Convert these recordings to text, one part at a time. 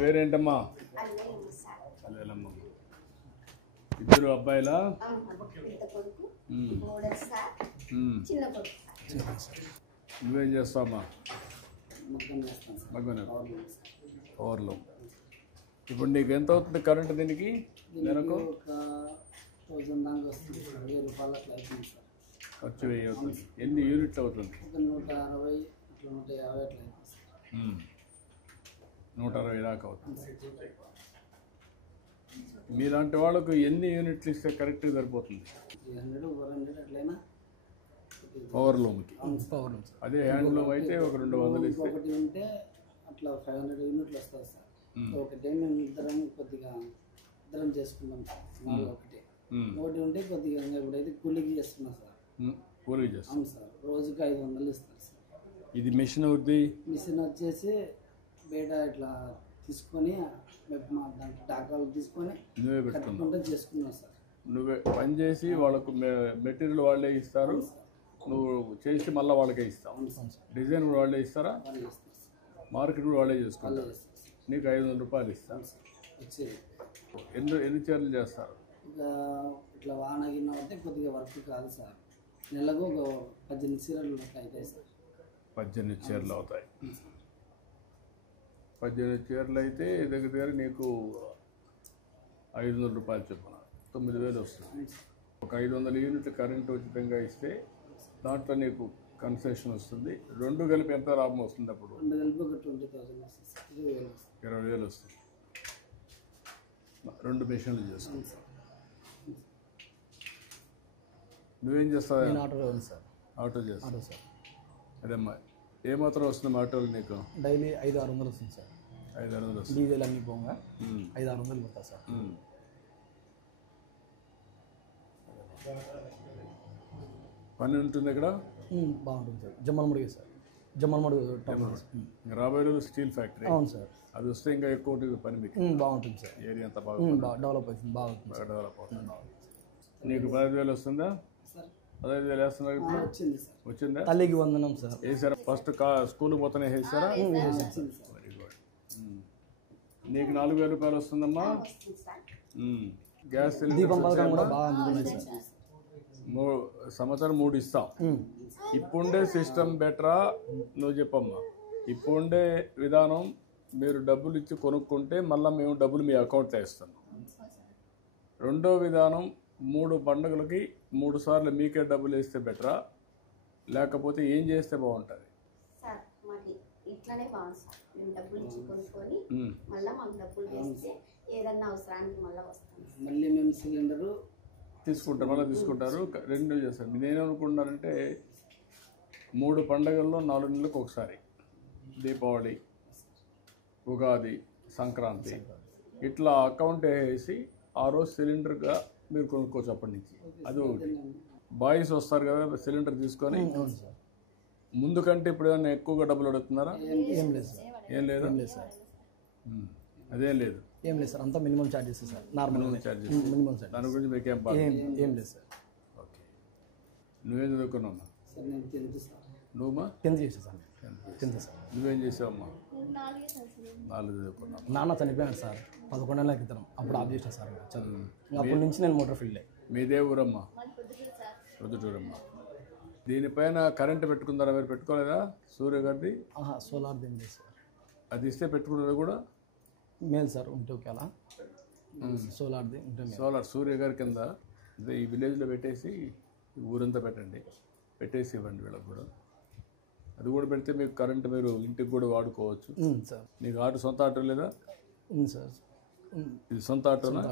పేరేంటమ్మా? అల్లేలమ్మ. ఇద్దరు అబ్బాయిలా? నువ్వేం చేస్తావమ్మా? మగ్గనే ఓవర్లో. ఇప్పుడు నీకు ఎంత అవుతుంది కరెంట్ దీనికి నెలకు? ఖర్చు 1000 అవుతుంది. ఎన్ని యూనిట్లు అవుతుంది? 160 దాకా అవుతుంది. మీలాంటి వాళ్ళకు ఎన్ని యూనిట్లు ఇస్తే కరెక్ట్గా సరిపోతుంది? పవర్లూమ్కి. అదే హ్యాండ్లూమ్ అయితే ఒక 200 ఇస్తే ఉంటే అట్లా 500 యూనిట్లు వస్తుంది సార్. ఒకటే మేము ఇద్దరం చేసుకున్నాం సార్. ఒకటి ఉంటే కొద్దిగా ఇప్పుడైతే కూలికి చేస్తున్నాం సార్. కూలికి చేస్తాం. అవును సార్, రోజుకి 500 ఇస్తారు సార్. ఇది మిషన్ అవుద్ది. మిషన్ వచ్చేసి బయట ఇట్లా తీసుకొని దాంట్లో డాకాలు తీసుకొని నువ్వే పెట్టుకుంటా చేసుకున్నావు సార్. నువ్వే పని చేసి వాళ్ళకు మెటీరియల్ వాళ్ళే ఇస్తారు, నువ్వు చేసి మళ్ళీ వాళ్ళకే ఇస్తావు. డిజైన్ కూడా వాళ్ళే ఇస్తారా? మార్కెట్ కూడా వాళ్ళే చేసుకుంటారు. నీకు 500 రూపాయలు ఇస్తాను. ఎన్ని చీరలు చేస్తారు? ఇట్లా వాన గిన్నె అయితే కొద్దిగా వర్క్ కాదు సార్. నెలకు ఒక 18 చీరలు అవుతాయి సార్. 18 చీరలు అవుతాయి. 18 చీరలు అయితే దగ్గర నీకు 500 రూపాయలు చొప్పున 9000 వస్తుంది. ఒక 500 యూనిట్లు కరెంటు ఉచితంగా ఇస్తే దాంట్లో నీకు కన్సెషన్ వస్తుంది. 2 కలిపి ఎంత లాభం వస్తుంది? అప్పుడు 2 కలిపి ఒక 20,000 వస్తుంది. 20,000 వస్తుంది. 2 మిషన్లు చేస్తాను. నువ్వేం చేస్తావు? ఆటో చేస్తాను సార్. అదేమ్మా, ఏమాత్రం వస్తుంది ఆటోలు నీకు? డైలీ 500-600 వస్తుంది సార్. 500-600 వస్తుంది. డీజిల్ అన్ని పోగా 500-600 పడతా సార్. పని ఉంటుంది ఇక్కడ? బాగుంటుంది సార్. జమ్మలమడుగు సార్. జమ్మలమడుగు రాబోయే రోజు స్టీల్ ఫ్యాక్టరీ. అవును సార్. అది వస్తే ఇంకా ఎక్కువ పని మీకు బాగుంటుంది సార్. ఏరియా అంతా బాగా డెవలప్ అవుతుంది. బాగా డెవలప్ అవుతుంది. నీకు 15,000 వస్తుందా? 15,000 వేస్తున్నారు ఇప్పుడు? వచ్చిందా? తల్లికి వందనం సార్. వేసారా? ఫస్ట్ స్కూల్కి పోతానే వేసారా? Very good. నీకు 4,000 రూపాయలు వస్తుందమ్మా. గ్యాస్ సిలిండర్ సంవత్సరం 3 ఇస్తాం. ఇప్పుడుండే సిస్టమ్ బెటరా? నువ్వు చెప్పమ్మా. ఇప్పుడుండే విధానం మీరు డబ్బులు ఇచ్చి కొనుక్కుంటే మళ్ళీ మేము డబ్బులు మీ అకౌంట్లో వేస్తాం. రెండో విధానం 3 పండుగలకి 3 సార్లు మీకే డబ్బులు వేస్తే బెటరా, లేకపోతే ఏం చేస్తే బాగుంటుంది? సార్ మాకు ఇట్లానే బాగుంది సార్. మేము డబ్బులు ఇచ్చి కొనుక్కొని మళ్ళీ మాకు డబ్బులు వేస్తే ఏదన్నా అవసరానికి మళ్ళీ వస్తాం. మళ్ళీ మేము సిలిండరు తీసుకుంటారు, మళ్ళీ తీసుకుంటారు. 2 చేస్తారు. నేనేమనుకుంటున్నానంటే 3 పండుగల్లో 4 నెలలకు ఒకసారి, దీపావళి, ఉగాది, సంక్రాంతి, ఇట్లా అకౌంట్ వేసి ఆ రోజు సిలిండర్గా మీరు కొనుక్కోవచ్చు అప్పటి నుంచి. అది ఒకటి. బాయ్స్ వస్తారు కదా సిలిండర్ తీసుకొని, ముందు కంటే ఇప్పుడు ఏమైనా ఎక్కువగా డబ్బులు అడుగుతున్నారా? ఏం లేదు సార్. ఏం లేదా? అదేం లేదు. ఏం లేదు సార్. అంతా minimum charges sir. Normal charges. Minimum sir. దాని గురించి మీకు ఏం లేదు సార్. ఓకే. నువ్వేం చదువుకున్నావమ్మా? సార్ నేను 10th సార్. నువ్వమ్మా? 10th చేసా సార్. 10th sir. నువ్వేం చేసావమ్మా? 4 చదువుకున్నావు. నాన్న చనిపోయాను సార్ 11 ఏళ్ళ క్రితం. అప్పుడు ఆఫ్ చేసిన సార్ చదువు. అప్పటి నుంచి నేను మోటార్ ఫీల్డ్. మీదే ఊరమ్మా? ప్రొద్దుటూరమ్మా. దీనిపైన కరెంటు పెట్టుకుందారా? మీరు పెట్టుకోలేదా? సూర్య గారిది సోలార్ ఏం లేదు సార్. అది ఇస్తే పెట్టుకున్నది కూడా మేలు సార్. ఉంటే ఓకే అలా సోలార్ది ఉంటే సోలార్ సూర్య గారి కింద ఈ విలేజ్లో పెట్టేసి ఊరంతా పెట్టేసి ఇవ్వండి వీళ్ళకి కూడా. అది కూడా పెడితే మీకు కరెంట్ మీరు ఇంటికి కూడా వాడుకోవచ్చు సార్. నీకు ఆటో సొంత ఆటో లేదా? ఉంది సార్. ఇది సొంత ఆటోనా?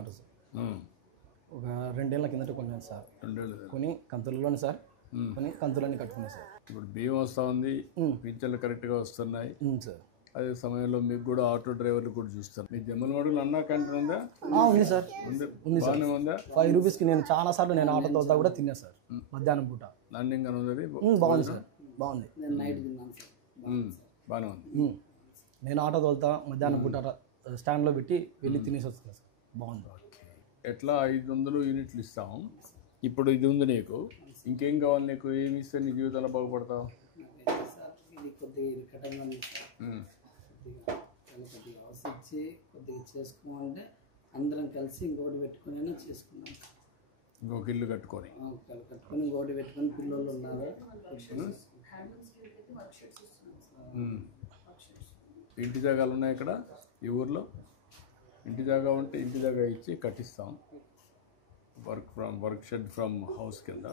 ఒక 2 ఏళ్ళ కిందట కొన్నాను సార్. 2 ఏళ్ళు కొని కంతులలోనే సార్. కొని కంతులన్నీ కట్టుకున్నాను సార్. ఇప్పుడు బియ్యం వస్తూ ఉంది, పింఛన్లు కరెక్ట్గా వస్తున్నాయి సార్. అదే సమయంలో మీకు కూడా ఆటో డ్రైవర్లు కూడా చూస్తారు. మీ జమ్మలమడుగులో అన్నా క్యాంటీన్ ఉందా? ఉంది సార్. ఉంది సార్. ఉందా? 5 రూపీస్కి నేను చాలా సార్లు నేను ఆటో తోలుతా కూడా తిన్నా సార్. మధ్యాహ్నం పూట లండింగ్ అని ఉంది. బాగుంది సార్. బాగుంది. నేను నైట్ తిన్నాను సార్. బాగానే ఉంది. నేను ఆటో తోలుతా మధ్యాహ్నం పూట స్టాండ్లో పెట్టి వెళ్ళి తినేసి వస్తాను సార్. బాగుంది. ఎట్లా 500 యూనిట్లు ఇస్తాము. ఇప్పుడు ఇది ఉంది నీకు, ఇంకేం కావాలి నీకు? ఏమి ఇస్తే నీ జీవితంలో బాగుపడతావు? కానీ కొద్దిగా ఆలోచించి కొద్దిగా చేసుకోమంటే అందరం కలిసి ఇంకోటి పెట్టుకుని చేసుకున్నాం. ఇంకొక ఇల్లు కట్టుకొని కట్టుకొని ఇంకోటి పెట్టుకొని పిల్లలు ఉన్నారు. ఇంటి జాగాలు ఉన్నాయి ఇక్కడ ఈ ఊర్లో. ఇంటి జాగా ఉంటే ఇంటి జాగా ఇచ్చి కట్టిస్తాం. వర్క్ షెడ్ ఫ్రమ్ హౌస్ కింద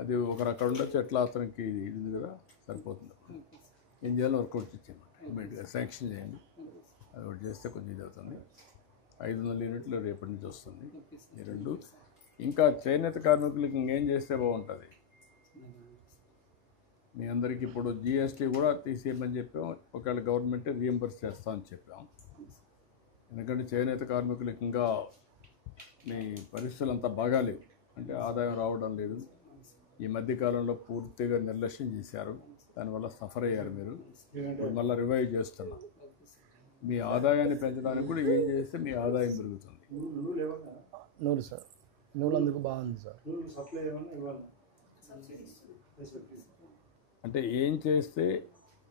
అది ఒకరు అక్కడ ఉండొచ్చు. ఎట్లా అతనికి ఇది కదా సరిపోతుంది. ఏం చేయాలో వర్కౌట్ ఇచ్చాను ఇమీడియట్గా శాంక్షన్ చేయండి. అది ఒకటి చేస్తే కొంచెం ఇది అవుతుంది. 500 యూనిట్లు రేపటి నుంచి వస్తుంది. ఈ రెండు ఇంకా చేనేత కార్మికులకి ఇంకేం చేస్తే బాగుంటుంది. మీ అందరికీ ఇప్పుడు జిఎస్టీ కూడా తీసేయమని చెప్పాం. ఒకవేళ గవర్నమెంటే రీఎంబర్స్ చేస్తామని చెప్పాం. ఎందుకంటే చేనేత కార్మికులకి ఇంకా మీ పరిస్థితులు అంతా బాగాలేవు. అంటే ఆదాయం రావడం లేదు. ఈ మధ్యకాలంలో పూర్తిగా నిర్లక్ష్యం చేశారు. దానివల్ల సఫర్ అయ్యారు మీరు. ఇప్పుడు మళ్ళీ రివైవ్ చేస్తున్నాం. మీ ఆదాయాన్ని పెంచడానికి కూడా ఏం చేస్తే మీ ఆదాయం పెరుగుతుంది. నూలు సార్, నూలు అందుకు బాగుంది సార్. అంటే ఏం చేస్తే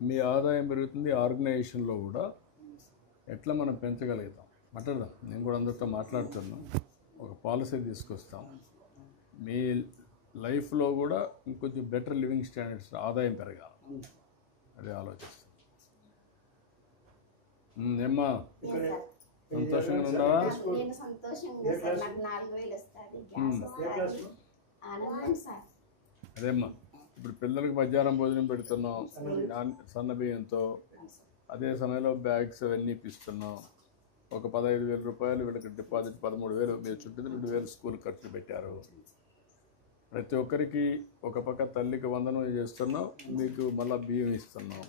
మీ ఆదాయం పెరుగుతుంది. ఆర్గనైజేషన్లో కూడా ఎట్లా మనం పెంచగలుగుతాం మాట్లాడదాం. నేను కూడా అందరితో మాట్లాడుతున్నాను. ఒక పాలసీ తీసుకొస్తాం. మీ లైఫ్లో కూడా ఇంకొంచెం బెటర్ లివింగ్ స్టాండర్డ్స్ ఆదాయం పెరగాలి. అదే ఆలోచిస్తాం. ఏమ్మా సంతోషంగా ఉన్నావా? నేను సంతోషంగా సార్. నాకు 4000 వస్తుంది. గ్యాస్ వస్తుంది. ఆనందం సార్. అదేమ్మా ఇప్పుడు పిల్లలకి మధ్యాహ్నం భోజనం పెడుతున్నాం సన్న బియ్యంతో. అదే సమయంలో బ్యాగ్స్ అవన్నీ ఇప్పిస్తున్నాం. ఒక 15,000 రూపాయలు వీళ్ళకి డిపాజిట్ 13,000. మీరు చుట్టూ 2,000 స్కూల్ ఖర్చు పెట్టారు. ప్రతి ఒక్కరికి ఒక పక్క తల్లికి వందనం చేస్తున్నాం. మీకు మళ్ళీ బియ్యం ఇస్తున్నాం.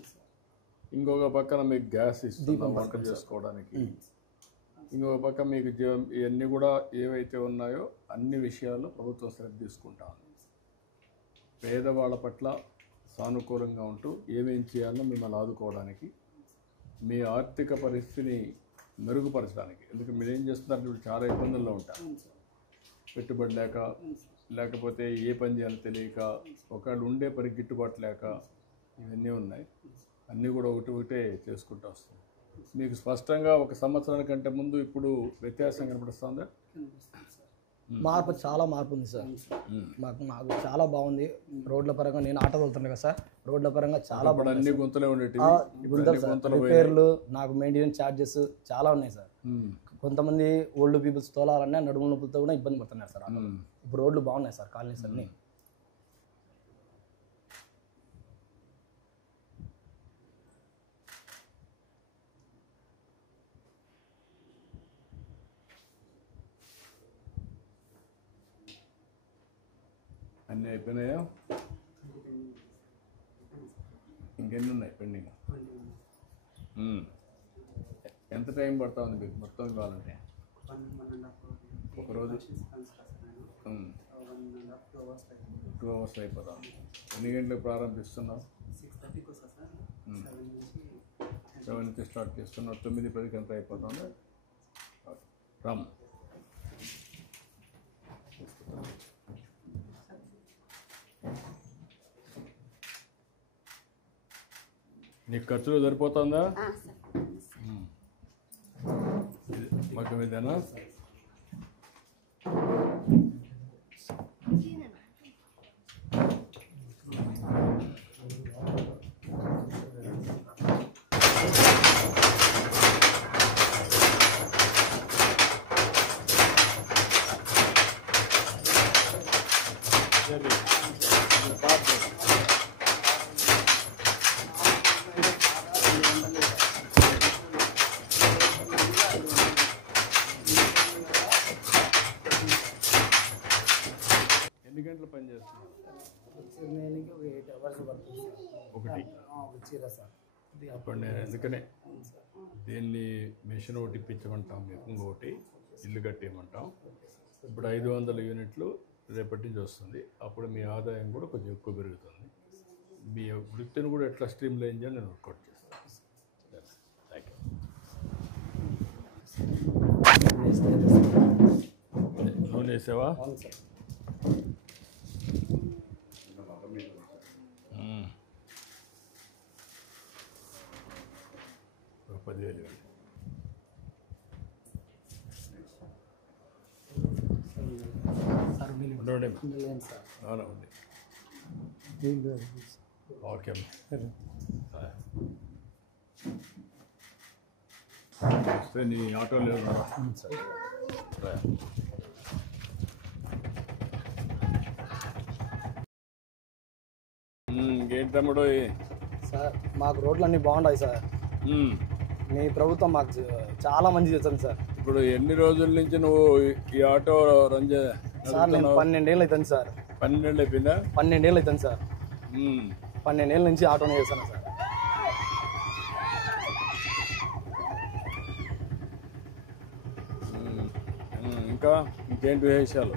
ఇంకొక పక్కన మీకు గ్యాస్ ఇస్తున్నాం వంట చేసుకోవడానికి. ఇంకొక పక్క మీకు ఇవన్నీ కూడా ఏవైతే ఉన్నాయో అన్ని విషయాల్లో ప్రభుత్వం శ్రద్ధ తీసుకుంటాం. పేదవాళ్ళ పట్ల సానుకూలంగా ఉంటూ ఏమేం చేయాలో మిమ్మల్ని ఆదుకోవడానికి, మీ ఆర్థిక పరిస్థితిని మెరుగుపరచడానికి. ఎందుకంటే మీరు ఏం చేస్తున్నారు, ఇప్పుడు చాలా ఇబ్బందుల్లో ఉంటారు. పెట్టుబడి లేకపోతే ఏ పని చేయాలో తెలియక, ఒకళ్ళు ఉండే పని గిట్టుబాటు లేక, ఇవన్నీ ఉన్నాయి. అన్నీ కూడా ఒకటే చేసుకుంటూ వస్తుంది. మీకు స్పష్టంగా ఒక సంవత్సరానికంటే ముందు ఇప్పుడు వ్యత్యాసం కనపడుస్తుందా? మార్పు, చాలా మార్పు ఉంది సార్. నాకు చాలా బాగుంది. రోడ్ల పరంగా నేను ఆటో వెళ్తున్నాను కదా సార్. రోడ్ల పరంగా చాలా అన్ని గుంతలే ఉండేవి. రిపేర్లు, నాకు మెయింటెనెన్స్ ఛార్జెస్ చాలా ఉన్నాయి సార్. కొంతమంది ఓల్డ్ పీపుల్స్ తోలాలన్నా నడుము నొప్పులతో కూడా ఇబ్బంది పడుతున్నారు సార్. ఇప్పుడు రోడ్లు బాగున్నాయి సార్, కాలనీస్ అన్నీ. అన్నీ అయిపోయినాయా? ఇంకెన్ని ఉన్నాయి పెండింగ్? ఎంత టైం పడుతూ ఉంది మీకు మొత్తం ఇవ్వాలంటే? ఒకరోజు 2 hours అయిపోతా ఉంది. ఎన్ని గంటలకు ప్రారంభిస్తున్నావు? 7 నుంచి స్టార్ట్ చేస్తున్నావు. 9-10కి ఎంత అయిపోతుంది? రామ్ నీకు ఖర్చులు సరిపోతుందా? మొత్తం ఇదేనా? ఎన్ని గంటలు పని చేస్తున్నావు? నేను ఒక 8 hours పడుతుంది ఒకటి చీర సార్. అప్పుడు నేను అందుకనే దీన్ని మిషన్ ఒకటి ఇప్పించమంటాం, మీకు ఇంకొకటి ఇల్లు కట్టేయమంటాం. ఇప్పుడు 500 యూనిట్లు రేపటి నుంచి వస్తుంది. అప్పుడు మీ ఆదాయం కూడా కొంచెం ఎక్కువ పెరుగుతుంది. మీ వృత్తిని కూడా ఎట్లా స్ట్రీమ్ లైన్ చేయాలి నేను వర్కౌట్ చేస్తాను. Thank you. నూనె వేసావా? అవును సార్. ఒక 10,000 ఆల్రెడీ లేదు సార్. అవునండి. ఓకే వస్తే నీ ఆటోలో ఉన్నారా? ఇంకేంటి తమ్ముడు? సార్ మాకు రోడ్లు అన్నీ బాగుంటాయి సార్. మీ ప్రభుత్వం మాకు చాలా మంచి చేస్తుంది సార్. ఇప్పుడు ఎన్ని రోజుల నుంచి నువ్వు ఈ ఆటో రన్ సార్ నేను 12 ఏళ్ళు అవుతుంది సార్. 12 ఏళ్ళు అయిపోయిందా? 12 ఏళ్ళు అవుతుంది సార్. 12 ఏళ్ళ నుంచి ఆటోనే చేస్తాను సార్. ఇంకా ఇంకేంటి విశేషాలు?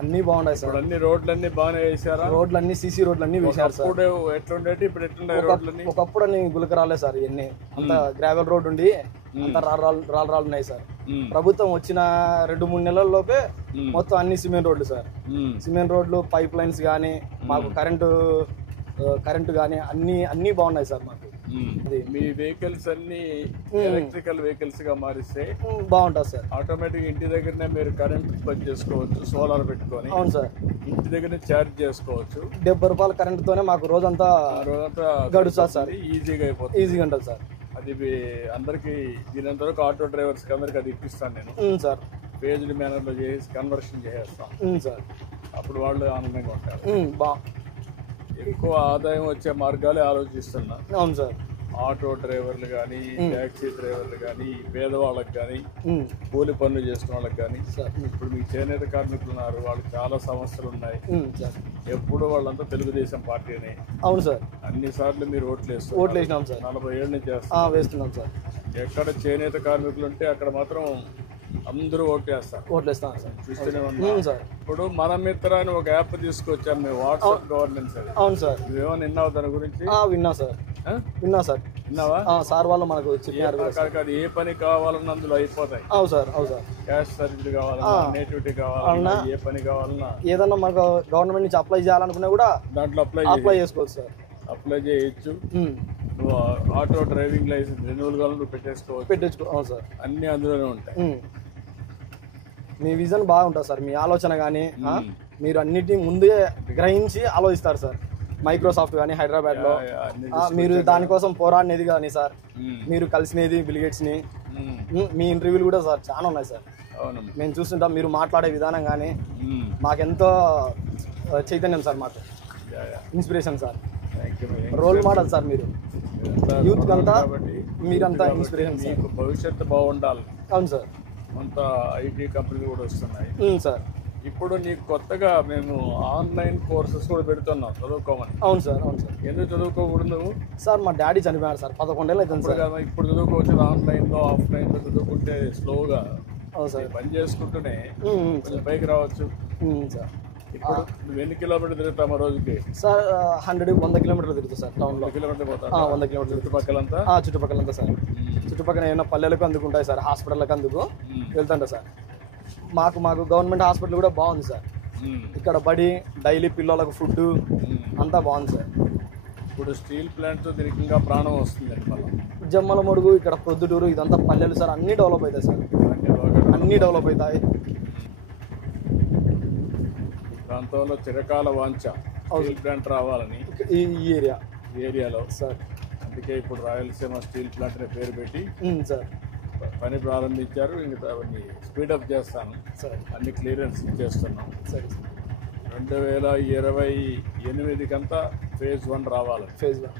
అన్నీ బాగుంటాయి సార్. ఇప్పుడు అన్ని రోడ్లన్నీ బాగానే వేసారా? రోడ్లన్నీ సీసీ రోడ్లన్నీ వేశారు సార్. ఇప్పుడు ఎట్లుండేటి ఇప్పుడు ఎట్లున్నాయి రోడ్లన్నీ? ఒకప్పుడు అన్ని గులకరాలే సార్. ఇవన్నీ అంత గ్రావెల్ రోడ్ ఉండి అంత రాళ్ళు ఉన్నాయి సార్. ప్రభుత్వం వచ్చిన 2-3 నెలల్లోపే మొత్తం అన్ని సిమెంట్ రోడ్లు సార్. సిమెంట్ రోడ్లు, పైప్ లైన్స్ కానీ, మాకు కరెంటు కానీ అన్నీ బాగున్నాయి సార్. మాకు మీ వెహికల్స్ అన్ని ఎలక్ట్రికల్ వెహికల్స్ గా మారిస్తే బాగుంటుంది సార్. ఆటోమేటిక్ ఇంటి దగ్గరనే మీరు కరెంట్ ఉత్పత్తి చేసుకోవచ్చు, సోలార్ పెట్టుకొని. అవును సార్. ఇంటి దగ్గర ఛార్జ్ చేసుకోవచ్చు. 70 రూపాయల కరెంటుతోనే మాకు రోజంతా గడుస్తుంది సార్. ఈజీగా అయిపోతుంది. ఈజీగా ఉంటుంది సార్. అది అందరికి దీనంతవరకు ఆటో డ్రైవర్స్ కి అందరికి అది ఇప్పిస్తాను నేను సార్. పేజ్డ్ మేనర్ లో చేసి కన్వర్షన్ చేస్తాను సార్. అప్పుడు వాళ్ళు ఆనందంగా ఉంటారు. ఎక్కువ ఆదాయం వచ్చే మార్గాలే ఆలోచిస్తున్నా. అవును సార్. ఆటో డ్రైవర్లు కానీ, ట్యాక్సీ డ్రైవర్లు కానీ, పేదవాళ్ళకి కానీ, కూలి పనులు చేసిన వాళ్ళకి కానీ. ఇప్పుడు మీకు చేనేత కార్మికులు ఉన్నారు, వాళ్ళకి చాలా సమస్యలు ఉన్నాయి. ఎప్పుడు వాళ్ళంతా తెలుగుదేశం పార్టీనే. అవును సార్. అన్ని సార్లు మీరు ఓట్లు వేసినాం సార్. 40 ఏళ్ళ నుంచి వేస్తున్నాం సార్. ఎక్కడ చేనేత కార్మికులు ఉంటే అక్కడ మాత్రం అందరూ ఓట్లేస్తారు. చూస్తూనే ఉన్నాం సార్. ఇప్పుడు మన మిత్ర అని ఒక యాప్ తీసుకొచ్చాం మేము, వాట్సాప్ గవర్నెన్స్. అవును సార్. నువ్వేమన్నా విన్నావు దాని గురించి? విన్నా సార్. విన్నావా? సార్ వాళ్ళు మనకు చెప్పారు. అది ఏ పని కావాలన్నా అందులో అయిపోతాయి. అవును సార్. అవును సార్. క్యాష్ సర్టిఫికేట్ కావాలన్నా, నేటివిటీ కావాలన్నా, ఏ పని కావాలన్నా, ఏదన్నా మనకు గవర్నమెంట్ నుంచి అప్లై చేయాలనుకున్నా కూడా దాంట్లో అప్లై చేసుకోవచ్చు సార్. అప్లై చేయొచ్చు. నువ్వు ఆటో డ్రైవింగ్ లైసెన్స్ రెన్యూవల్ కావాలని నువ్వు పెట్టేసుకోవచ్చు. అవును సార్. అన్ని అందులోనే ఉంటాయి. మీ విజన్ బాగుంటుంది సార్. మీ ఆలోచన కానీ మీరు అన్నిటినీ ముందే గ్రహించి ఆలోచిస్తారు సార్. మైక్రోసాఫ్ట్ కానీ హైదరాబాద్లో మీరు దానికోసం పోరాడినది కానీ సార్, మీరు కలిసినది బిల్ గేట్స్ని. మీ ఇంటర్వ్యూలు కూడా సార్ చాలా ఉన్నాయి సార్. మేము చూస్తుంటాం. మీరు మాట్లాడే విధానం కానీ మాకెంతో చైతన్యం సార్. మాకు inspiration sir. Role model sir. మీరు యూత్ అంతా మీరంతా ఇన్స్పిరేషన్ సార్. భవిష్యత్తు బాగుండాలి. అవును సార్. అంతా ఐటీ కంపెనీలు కూడా వస్తున్నాయి సార్. ఇప్పుడు నీకు కొత్తగా మేము ఆన్లైన్ కోర్సెస్ కూడా పెడుతున్నాం చదువుకోమని. అవును సార్. అవును సార్. ఎందుకు చదువుకోకూడదు నువ్వు? సార్ మా డాడీ చనిపోయారు సార్. 11 ఏళ్ళు అవుతుంది సార్. ఇప్పుడు చదువుకోవచ్చు. ఆన్లైన్లో ఆఫ్లైన్లో చదువుకుంటే స్లోగా సార్ పని చేసుకుంటూనే కొంచెం పైకి రావచ్చు సార్. ఇప్పుడు నువ్వు ఎన్ని కిలోమీటర్లు తిరుగుతావు రోజుకి? సార్ 100 కిలోమీటర్లు తిరుగుతావు సార్. టౌన్లో 100 కిలోమీటర్లు పోతావు? 100 కిలోమీటర్లు. చుట్టుపక్కలంతా సార్. చుట్టుపక్కల ఏమైనా పల్లెలకు అందుకుంటాయి సార్, హాస్పిటల్కి అందుకు వెళ్తుంటా సార్. మాకు గవర్నమెంట్ హాస్పిటల్ కూడా బాగుంది సార్. ఇక్కడ బడి, డైలీ పిల్లలకు ఫుడ్ అంతా బాగుంది సార్. ఇప్పుడు స్టీల్ ప్లాంట్తో దీనికి ఇంకా ప్రాణం వస్తుందండి. మళ్ళీ జమ్మల మడుగు, ఇక్కడ ప్రొద్దుటూరు, ఇదంతా పల్లెలు సార్. అన్నీ డెవలప్ అవుతాయి సార్. అన్నీ డెవలప్ అవుతాయి. ప్రాంతంలో చిరకాల వాంఛ స్టీల్ ప్లాంట్ రావాలని ఈ ఏరియాలో సార్. అందుకే ఇప్పుడు రాయలసీమ స్టీల్ ప్లాంట్ అనే పేరు పెట్టి సార్ పని ప్రారంభించారు. ఇంకా అవన్నీ స్పీడప్ చేస్తాను సార్. అన్ని క్లియరెన్స్ ఇచ్చేస్తున్నాం. సరే. 2028 కంతా ఫేజ్ 1 రావాలి. ఫేజ్ 1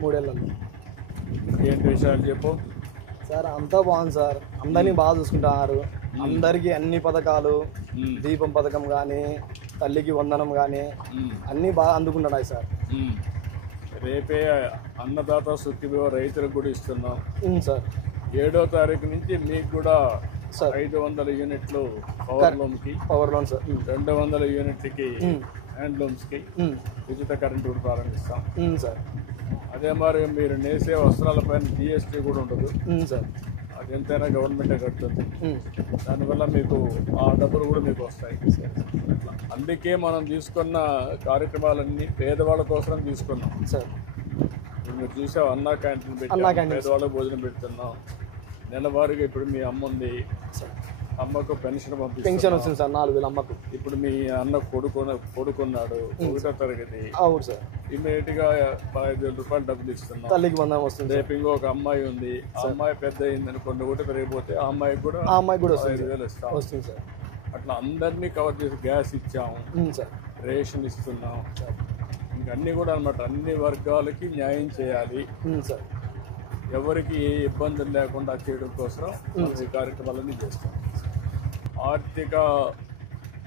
3 ఏళ్ళలో. ఏంటి విషయాలు చెప్పు సార్. అంతా బాగుంది సార్. అందరినీ బాగా చూసుకుంటున్నారు. అందరికీ అన్ని పథకాలు, దీపం పథకం కానీ, తల్లికి వందనం కానీ అన్నీ బాగా అందుకుంటున్నాయి సార్. రేపే అన్నదాత సుఖీభవ రైతులకు కూడా ఇస్తున్నాం సార్. 7వ తారీఖు నుంచి మీకు కూడా 500 యూనిట్లు పవర్ లోన్ సార్. 200 యూనిట్లకి హ్యాండ్లూమ్స్కి ఉచిత కరెంటు కూడా ప్రారంభిస్తాం సార్. అదే మరి మీరు నేసే వస్త్రాలపైన GST కూడా ఉండదు సార్. అది ఎంతైనా గవర్నమెంటే కడుతుంది. దానివల్ల మీకు ఆ డబ్బులు కూడా మీకు వస్తాయి. అందుకే మనం తీసుకున్న కార్యక్రమాలన్నీ పేదవాళ్ళ కోసం తీసుకున్నాం సార్. మీరు చూసావు, అన్నా క్యాంటీన్ పెట్టి పేదవాళ్ళకి భోజనం పెడుతున్నాం. నెలవారీగా ఇప్పుడు మీ అమ్మ ఉంది, అమ్మకు పెన్షన్ పెన్షన్ పంపిస్తాం. వస్తుంది సార్ 4,000 అమ్మకు. ఇప్పుడు మీ అన్న కొడుకున్నాడు 1వ తరగతి, అవును సార్. ఇమీడియట్ గా 15,000 రూపాయలు డబ్బులు ఇస్తున్నాం. తల్లికి బంధం వస్తుంది. రేపు ఇంకొక అమ్మాయి ఉంది, ఆ అమ్మాయి పెద్ద అయింది అనుకోండి, ఒకటి పెరిగిపోతే ఆ అమ్మాయికి కూడా వస్తుంది 5,000 ఇస్తాం. వస్తుంది సార్. అట్లా అందరినీ కవర్ చేసి గ్యాస్ ఇచ్చాము, సార్. రేషన్ ఇస్తున్నాం. ఇంకా అన్ని కూడా అనమాట, అన్ని వర్గాలకి న్యాయం చేయాలి సార్. ఎవరికి ఏ ఇబ్బందులు లేకుండా చేయడం కోసం ఈ కార్యక్రమాలన్నీ చేస్తాం. ఆర్థిక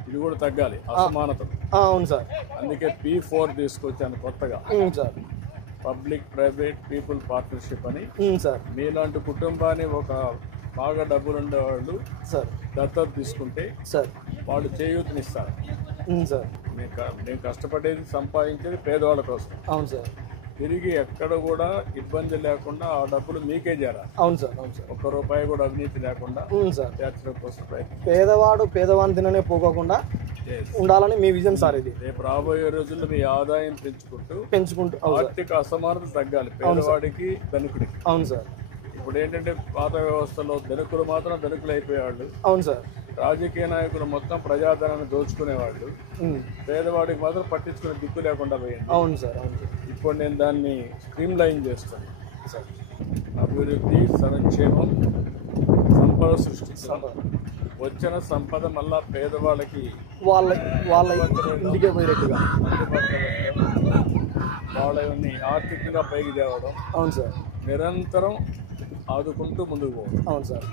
ఇది కూడా తగ్గాలి, అసమానతలు. అవును సార్. అందుకే P4 తీసుకొచ్చాను కొత్తగా, sir. Public private people partnership అని. సార్. మీలాంటి కుటుంబాన్ని ఒక బాగా డబ్బులు ఉండేవాళ్ళు సార్ దత్తత తీసుకుంటే సార్ వాళ్ళు చేయూతనిస్తారు. సార్. నేను కష్టపడేది సంపాదించేది పేదవాళ్ళ కోసం. అవును సార్. తిరిగి ఎక్కడ కూడా ఇబ్బంది లేకుండా ఆ డబ్బులు మీకే చేరాలి. అవును సార్. అవును సార్. 1 రూపాయి కూడా అవినీతి లేకుండా సార్ చేర్చడం కోసం ప్రయత్నం. పేదవాడు పేదవాని తిననే పోకోకుండా ఉండాలని మీ విజన్ సార్ ఇది. రేపు రాబోయే రోజుల్లో మీ ఆదాయం పెంచుకుంటూ ఆర్థిక అసమానత తగ్గాలి పేదవాడికి ధనికుడికి. అవును సార్. ఇప్పుడు ఏంటంటే పాత వ్యవస్థలో ధనికులు మాత్రం ధనికులు అయిపోయేవాళ్ళు. అవును సార్. రాజకీయ నాయకులు మొత్తం ప్రజాధనాన్ని దోచుకునేవాళ్ళు, పేదవాడికి మాత్రం పట్టించుకునే దిక్కు లేకుండా పోయింది. అవును సార్. అవును సార్. ఇప్పుడు నేను దాన్ని స్ట్రీమ్ లైన్ చేస్తాను సార్. అభివృద్ధి, సంక్షేమం, సంపద సృష్టిస్తాను. వచ్చిన సంపద మళ్ళా పేదవాళ్ళకి వాళ్ళ ఇంటికే పోయేట్టుగా వాళ్ళని ఆర్థికంగా పైకి తేవడం. అవును సార్. నిరంతరం ఆదుకుంటూ ముందుకు పోవడం. అవును సార్.